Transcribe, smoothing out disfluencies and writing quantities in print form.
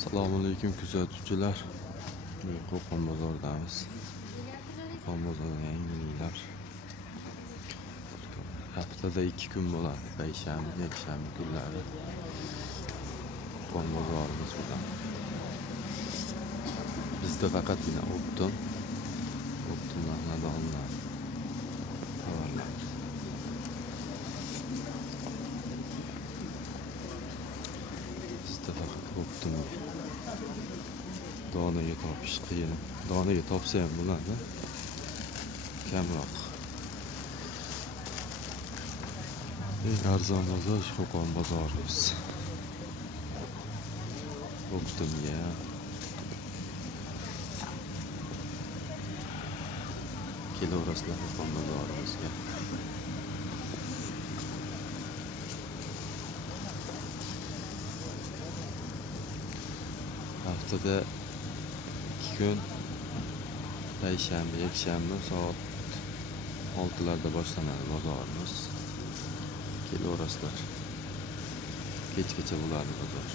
Assalomu alaykum kuzatuvchilar. Qo'qon bozoridamiz. Qo'qon bozoriga yangiliklar. Haftada 2 kun bo'ladi. Payshanba, yakshanba kunlari. Qo'qon bozorimiz bilan. Bizda faqatgina Optum xonadonlar tovarlar. Bizda faqat Optum. Donaga topish qiyin. Donaga topsa ham bo'ladi. Kamroq. Eng arzon bozor Qo'qon bozorimiz. Optumga kelaverasizlar Qo'qon bozorimizga. Haftada 2 kun payshanba, yakshanba soat 6larda boshlanadi bozorimiz. Kelaverasizlar. Kechgacha bo'ladi bozor.